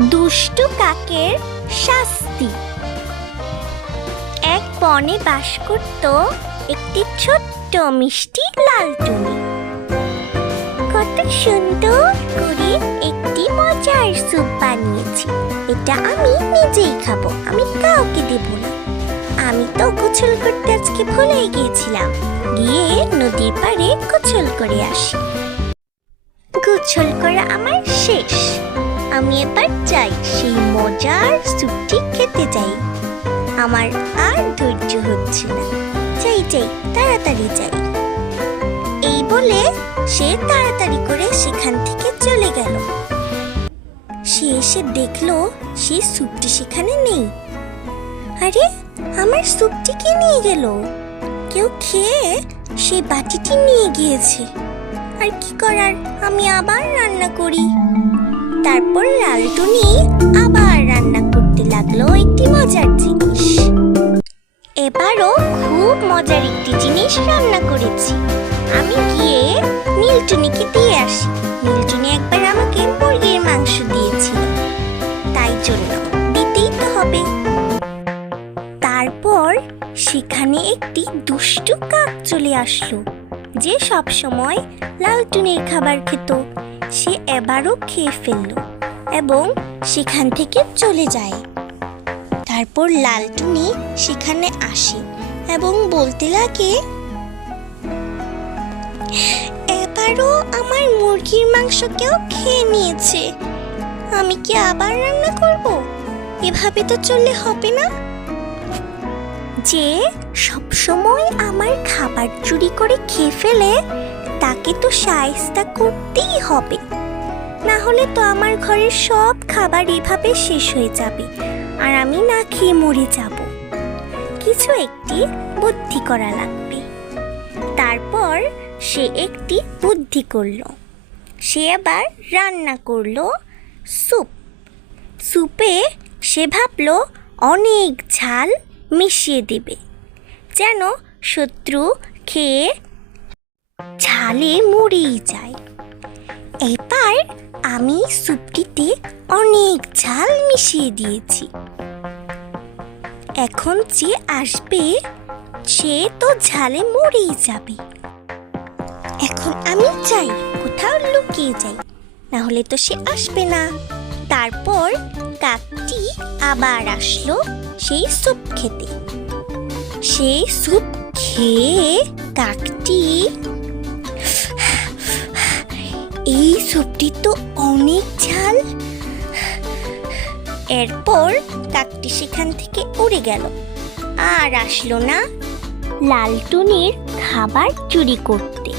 দুষ্টু কাকের শাস্তি। এক বনে বাস করত একটি ছোট্ট মিষ্টি লালটুনি। কত সুন্দর করে একটি মজার স্যুপ বানিয়েছি। এটা আমি নিজেই খাবো, আমি কাউকে দেব না। আমি তো গোসল করতে আজকে ভুলেই গিয়েছিলাম, গিয়ে নদীর পাড়ে গোসল করে আসি। গোসল করা আমার শেষ, আমি এবার যাই সেই মজার স্যুপটি খেতে যাই। আমার আর ধৈর্য হচ্ছে না, যাই যাই তাড়াতাড়ি যাই। এই বলে সে তাড়াতাড়ি করে সেখান থেকে চলে গেল। সে এসে দেখলো সেই স্যুপটি সেখানে নেই। আরে, আমার স্যুপটি কে নিয়ে গেল? কেউ খেয়ে সেই বাটিটি নিয়ে গিয়েছে। আর কি করার, আমি আবার রান্না করি। তারপর লালটুনি আবার রান্না করতে লাগলো একটি মজার জিনিস। এবারও খুব মজার একটি জিনিস রান্না করেছি। আমি গিয়ে নীলটুনিকে দিয়ে আসি। নীলটুনি একবার আমাকে মুরগির মাংস দিয়েছিল, তাই জন্য দিতেই তো হবে। তারপর সেখানে একটি দুষ্টু কাক চলে আসলো, যে সব সময় লালটুনির খাবার খেত। সে এবারও খেয়ে ফেলল এবং সেখান থেকে চলে যায়। তারপর লালটুনি সেখানে আসে এবং বলতে লাগে, এবারও আমার মুরগির মাংস কেউ খেয়ে নিয়েছে। আমি কি আবার রান্না করব? এভাবে তো চললে হবে না। যে সব সময় আমার খাবার চুরি করে খেয়ে ফেলে, তাকে তো শায়েস্তা করতেই হবে, না হলে তো আমার ঘরের সব খাবার এভাবে শেষ হয়ে যাবে আর আমি না খেয়ে মরে যাব। কিছু একটি বুদ্ধি করা লাগবে। তারপর সে একটি বুদ্ধি করলো। সে আবার রান্না করলো স্যুপ। স্যুপে সে ভাবলো অনেক ঝাল মিশিয়ে দেবে, যেন শত্রু খেয়ে ঝালে মরেই যায়। এবার আমি স্যুপটিতে অনেক ঝাল মিশিয়ে দিয়েছি। এখন যে আসবে সে তো ঝালে মরেই যাবে। এখন আমি যাই, কোথাও লুকিয়ে যাই, না হলে তো সে আসবে না। তারপর কাকটি আবার আসলো সেই স্যুপ খেতে। সেই স্যুপ খেয়ে কাকটি, এই স্যুপটি তো অনেক ঝাল। এরপর কাকটি সেখান থেকে উড়ে গেল, আর আসলো না লালটুনির খাবার চুরি করতে।